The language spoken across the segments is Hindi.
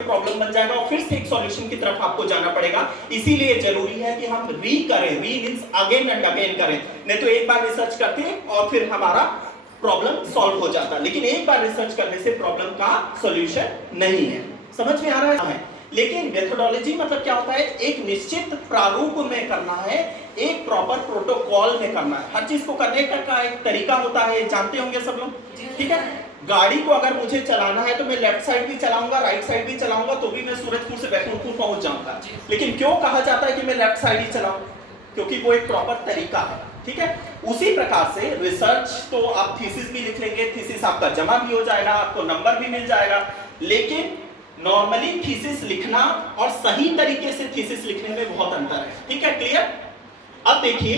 प्रॉब्लम बन जाएगा और फिर से एक सॉल्यूशन की तरफ आपको जाना पड़ेगा। इसीलिए जरूरी है कि हम री मींस अगेन एंड अगेन करें। नहीं तो एक बार रिसर्च करते हैं और फिर हमारा प्रॉब्लम सॉल्व हो जाता, लेकिन एक बार रिसर्च करने से प्रॉब्लम का सॉल्यूशन नहीं है। समझ में आ रहा है? लेकिन मेथोडोलॉजी मतलब क्या होता है, एक निश्चित प्रारूप में करना है, एक प्रॉपर प्रोटोकॉल में करना है। हर चीज को करने का एक तरीका होता है, जानते होंगे सब लोग, ठीक है। गाड़ी को अगर मुझे चलाना है तो मैं लेफ्ट साइड भी चलाऊंगा, राइट साइड भी चलाऊंगा, तो भी मैं सूरजपुर से बैकुंठपुर पहुंच जाऊंगा। लेकिन क्यों कहा जाता है कि मैं लेफ्ट साइड ही चलाऊं? क्योंकि वो एक प्रॉपर तरीका है, ठीक है। उसी प्रकार से रिसर्च तो आप थीसिस भी लिख लेंगे, थीसिस आपका जमा भी हो जाएगा, आपको नंबर भी मिल जाएगा, लेकिन नॉर्मली थीसिस लिखना और सही तरीके से थीसिस लिखने में बहुत अंतर है, ठीक है। क्लियर? अब देखिए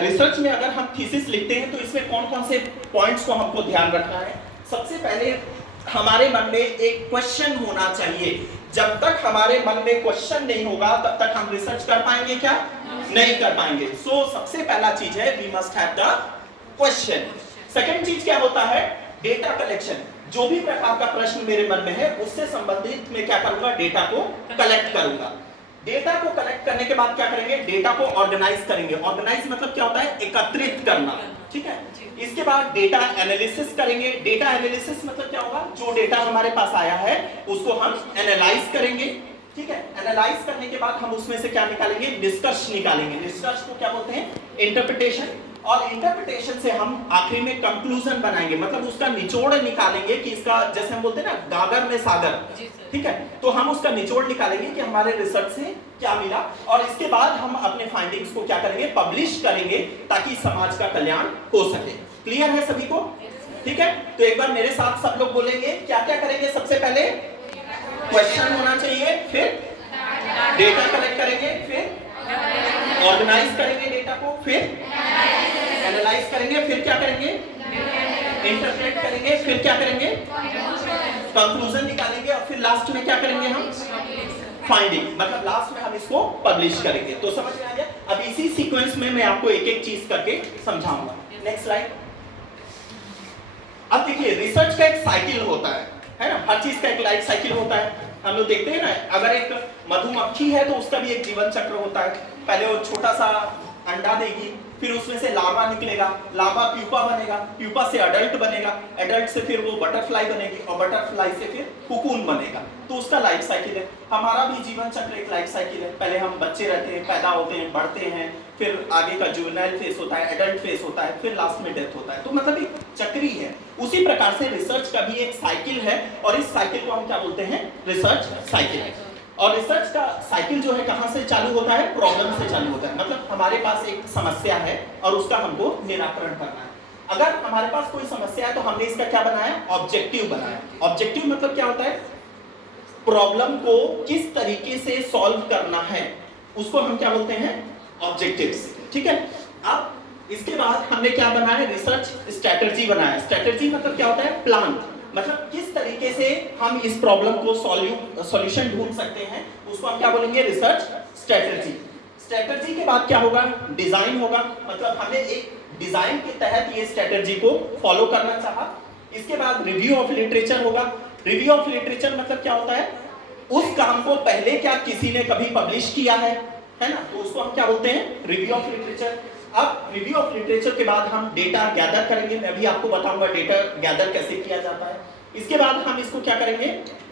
रिसर्च में अगर हम थीसिस लिखते हैं तो इसमें कौन कौन से पॉइंट्स को हमको ध्यान रखना है। सबसे पहले हमारे मन में एक क्वेश्चन होना चाहिए। जब तक हमारे मन में क्वेश्चन नहीं होगा तब तक हम रिसर्च कर पाएंगे क्या? नहीं कर पाएंगे। सो सबसे पहला चीज है we must have the question. Second चीज क्या होता है? Data collection. जो भी प्रकार का प्रश्न मेरे मन में है उससे संबंधित मैं क्या करूंगा? डेटा को कलेक्ट करूंगा। डेटा को कलेक्ट करने के बाद क्या करेंगे? डेटा को ऑर्गेनाइज करेंगे। ऑर्गेनाइज मतलब क्या होता है? एकत्रित करना, ठीक है। इसके बाद डेटा एनालिसिस करेंगे। डेटा एनालिसिस मतलब क्या होगा? जो डेटा हमारे पास आया है उसको हम एनालाइज करेंगे, ठीक है। एनालाइज करने के बाद हम उसमें से क्या निकालेंगे? निष्कर्ष निकालेंगे। निष्कर्ष को क्या बोलते हैं? इंटरप्रिटेशन। और इंटरप्रिटेशन से हम आखिरी में कंक्लूजन बनाएंगे, मतलब उसका निचोड़ निकालेंगे कि इसका, जैसे हम बोलते हैं ना गागर में सागर, ठीक है। तो हम उसका निचोड़ निकालेंगे कि हमारे रिसर्च से क्या मिला, और इसके बाद हम अपने फाइंडिंग्स को क्या करेंगे? पब्लिश करेंगे, ताकि समाज का कल्याण हो सके। क्लियर है सभी को? ठीक है। तो एक बार मेरे साथ सब लोग बोलेंगे, क्या क्या करेंगे? सबसे पहले क्वेश्चन होना चाहिए, फिर डेटा कलेक्ट करेंगे, फिर ऑर्गेनाइज करेंगे डेटा को, फिर एनालाइज करेंगे, फिर क्या करेंगे? इंटरप्रेट करेंगे, फिर क्या करेंगे? कंक्लूजन निकालेंगे, और फिर लास्ट में क्या करेंगे? हम फाइंडिंग, मतलब लास्ट में हम इसको पब्लिश करेंगे। तो समझ में आ गया? अब इसी सीक्वेंस में मैं आपको एक एक चीज करके समझाऊंगा। Next slide. अब देखिए रिसर्च का एक साइकिल होता है ना, हर चीज का एक लाइफ साइकिल होता है। हम लोग देखते हैं ना, अगर एक मधुमक्खी है तो उसका भी एक जीवन चक्र होता है। पहले वो छोटा सा अंडा देगी, फिर उसमें से लार्वा निकलेगा, लार्वा प्यूपा बनेगा, प्यूपा से अडल्ट बनेगा, अडल्ट से फिर वो बटरफ्लाई बनेगी, और बटरफ्लाई से फिर कुकून बनेगा। तो उसका लाइफ साइकिल है। हमारा भी जीवन चक्र एक लाइफ साइकिल है। पहले हम बच्चे रहते हैं, पैदा होते हैं, बढ़ते हैं, फिर आगे का जुवेनाइल फेस होता है, एडल्ट फेस होता है, फिर लास्ट में डेथ होता है। तो मतलब एक चक्री है। उसी प्रकार से रिसर्च का भी एक साइकिल है, और इस साइकिल को हम क्या बोलते हैं? Research cycle. और रिसर्च का साइकिल जो है कहां से चालू होता है? प्रॉब्लम से चालू होता है। मतलब हमारे पास एक समस्या है और उसका हमको निराकरण करना है। अगर हमारे पास कोई समस्या है तो हमने इसका क्या बनाया? ऑब्जेक्टिव बनाया। ऑब्जेक्टिव मतलब क्या होता है? प्रॉब्लम को किस तरीके से सॉल्व करना है, उसको हम क्या बोलते हैं? ऑब्जेक्टिव्स, ठीक है। अब इसके बाद हमने क्या बनाया? रिसर्च स्ट्रेटजी बनाया। स्ट्रेटजी मतलब क्या होता है? प्लान, मतलब किस तरीके से हम इस प्रॉब्लम को सॉल्यूशन ढूंढ सकते हैं, उसको हम क्या बोलेंगे? Research strategy. स्ट्रेटजी के बाद क्या होगा? डिजाइन होगा, मतलब हमने एक डिजाइन के तहत ये स्ट्रेटजी को फॉलो करना चाहा। इसके बाद रिव्यू ऑफ लिटरेचर होगा। रिव्यू ऑफ लिटरेचर मतलब क्या होता है? उस काम को पहले क्या किसी ने कभी पब्लिश किया है ना, तो उसको हम क्या बोलते हैं? Review of literature. अब रिव्यू ऑफ लिटरेचर के बाद हम डेटा गैदर करेंगे। मैं अभी आपको बताऊंगा डेटा गैदर कैसे किया जाता है। इसके बाद हम इसको क्या करेंगे?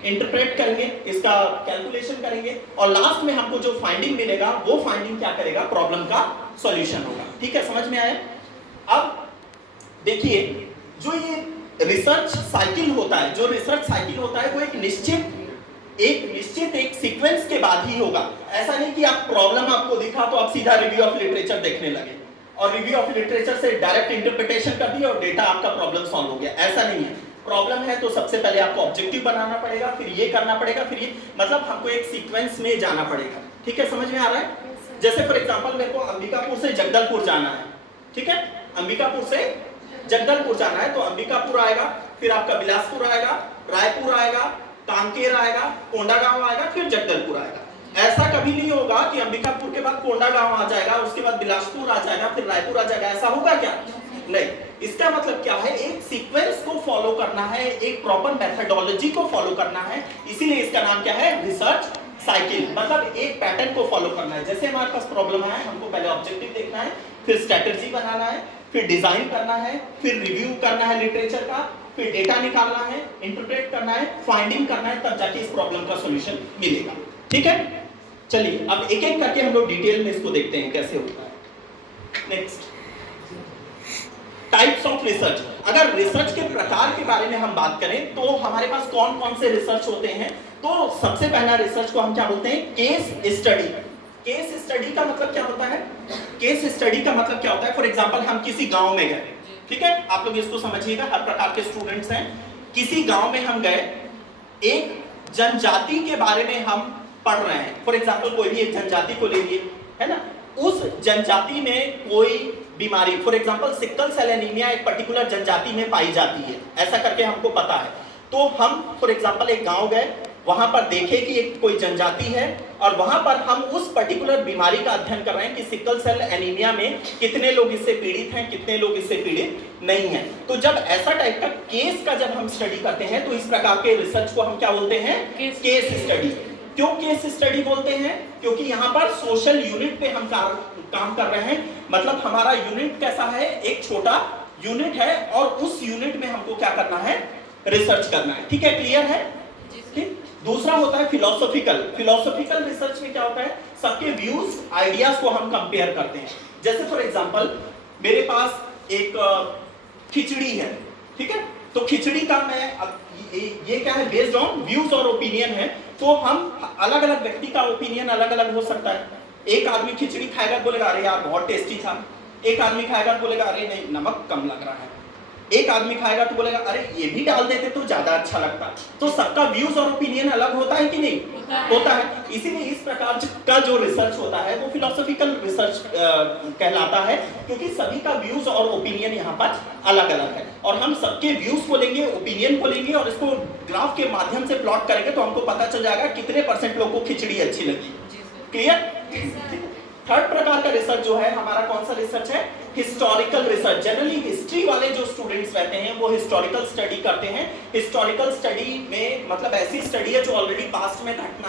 इंटरप्रेट करेंगे, इसका कैलकुलेशन करेंगे, और लास्ट में हमको जो फाइंडिंग मिलेगा वो फाइंडिंग क्या करेगा? प्रॉब्लम का सॉल्यूशन होगा। ठीक है, समझ में आया? अब देखिए जो ये रिसर्च साइकिल होता है, जो रिसर्च साइकिल होता है वो एक निश्चित एक सीक्वेंस के बाद ही होगा। ऐसा नहीं कि आप प्रॉब्लम आपको दिखा तो आप सीधा रिव्यू ऑफ लिटरेचर देखने लगे, और रिव्यू ऑफ लिटरेचर से डायरेक्ट इंटरप्रिटेशन कर दिया और डेटा आपका प्रॉब्लम सॉल्व हो गया। ऐसा नहीं है। प्रॉब्लम है तो सबसे पहले आपको ऑब्जेक्टिव बनाना पड़ेगा, फिर ये करना पड़ेगा, फिर ये, मतलब हमको एक सीक्वेंस में जाना पड़ेगा। ठीक है, समझ में आ रहा है? जैसे फॉर एग्जांपल मेरे को अंबिकापुर से जगदलपुर जाना है, ठीक है। अंबिकापुर से जगदलपुर जाना है तो अंबिकापुर आएगा, फिर आपका बिलासपुर आएगा, रायपुर आएगा, कांकेर आएगा, कोंडागांव आएगा, फिर जगदलपुर आएगा। ऐसा कभी नहीं होगा कि अंबिकापुर के बाद कोंडागांव आ जाएगा, उसके बाद बिलासपुर आ जाएगा, फिर रायपुर आ जाएगा। ऐसा होगा क्या? नहीं, इसका मतलब क्या है, एक सीक्वेंस को फॉलो करना है, एक प्रॉपर मेथडोलॉजी को फॉलो करना है, इसीलिए इसका नाम क्या है, रिसर्च साइकिल। मतलब एक पैटर्न को फॉलो करना है। जैसे हमारे पास प्रॉब्लम है, हमको पहले ऑब्जेक्टिव देखना है, फिर स्ट्रेटजी बनाना है, फिर डिजाइन करना है, फिर रिव्यू करना है लिटरेचर का, फिर डेटा निकालना है, इंटरप्रेट करना है, फाइंडिंग करना है, तब जाके इस प्रॉब्लम का सॉल्यूशन मिलेगा। ठीक है, चलिए अब एक एक करके हम लोग डिटेल में इसको देखते हैं कैसे होता है। Next, types of research. अगर रिसर्च के प्रकार के बारे में हम बात करें तो हमारे पास कौन कौन से रिसर्च होते हैं, तो सबसे पहला रिसर्च को हम क्या बोलते हैं, केस स्टडी। केस स्टडी का मतलब क्या होता है, केस स्टडी का मतलब क्या होता है, फॉर एग्जांपल हम किसी गांव में गए, ठीक है, आप लोग इसको समझिएगा, हर प्रकार के स्टूडेंट्स हैं, किसी गांव में हम गए, एक जनजाति के बारे में हम पढ़ रहे हैं, फॉर एग्जांपल कोई भी एक जनजाति को ले लिए, है ना, उस जनजाति में कोई बीमारी, for example sickle cell anaemia एक पर्टिकुलर जनजाति में पाई जाती है, ऐसा करके हमको पता है। तो हम फॉर एग्जांपल एक गांव गए, वहां पर देखे कि एक कोई जनजाति है और वहां पर हम उस पर्टिकुलर बीमारी का अध्ययन कर रहे हैं कि सिकल सेल एनीमिया में कितने लोग इससे पीड़ित हैं, कितने लोग इससे पीड़ित नहीं हैं। तो जब ऐसा टाइप का केस का जब हम स्टडी करते हैं तो इस प्रकार के रिसर्च को हम क्या बोलते हैं, केस स्टडी। क्यों केस स्टडी बोलते हैं, क्योंकि यहाँ पर सोशल यूनिट पे हम काम कर रहे हैं, मतलब हमारा यूनिट कैसा है, एक छोटा यूनिट है और उस यूनिट में हमको क्या करना है, रिसर्च करना है। ठीक है, क्लियर है। ठीक, दूसरा होता है फिलोसॉफिकल। फिलोसॉफिकल रिसर्च में क्या होता है, सबके व्यूज आइडियाज को हम कंपेयर करते हैं। जैसे फॉर एग्जांपल मेरे पास एक खिचड़ी है, ठीक है, तो खिचड़ी का मैं ये क्या है, बेस्ड ऑन व्यूज और ओपिनियन है, तो हम अलग अलग व्यक्ति का ओपिनियन अलग अलग हो सकता है। एक आदमी खिचड़ी खाएगा बोलेगा अरे यार बहुत टेस्टी था, एक आदमी खाएगा तो बोलेगा अरे नहीं नमक कम लग रहा है, एक आदमी खाएगा तो बोलेगा अरे ये भी डाल देते तो ज्यादा अच्छा लगता। तो सबका व्यूज और ओपिनियन अलग होता है कि नहीं, होता है। इसीलिए इस प्रकार का जो रिसर्च होता है वो फिलोसॉफिकल रिसर्च कहलाता है, क्योंकि सभी का व्यूज और ओपिनियन यहाँ पर अलग अलग है और हम सबके व्यूज को लेंगे, ओपिनियन को लेंगे और इसको ग्राफ के माध्यम से प्लॉट करेंगे तो हमको पता चल जाएगा कितने % लोग को खिचड़ी अच्छी लगी। क्लियर। थर्ड प्रकार का रिसर्च जो है हमारा कौन सा रिसर्च है, हिस्टोरिकल रिसर्च। जनरली हिस्ट्री वाले जो स्टूडेंट्स रहते हैं वो हिस्टोरिकल स्टडी करते हैं। हिस्टोरिकल स्टडी में मतलब ऐसी स्टडी है जो ऑलरेडी पास्ट में घटना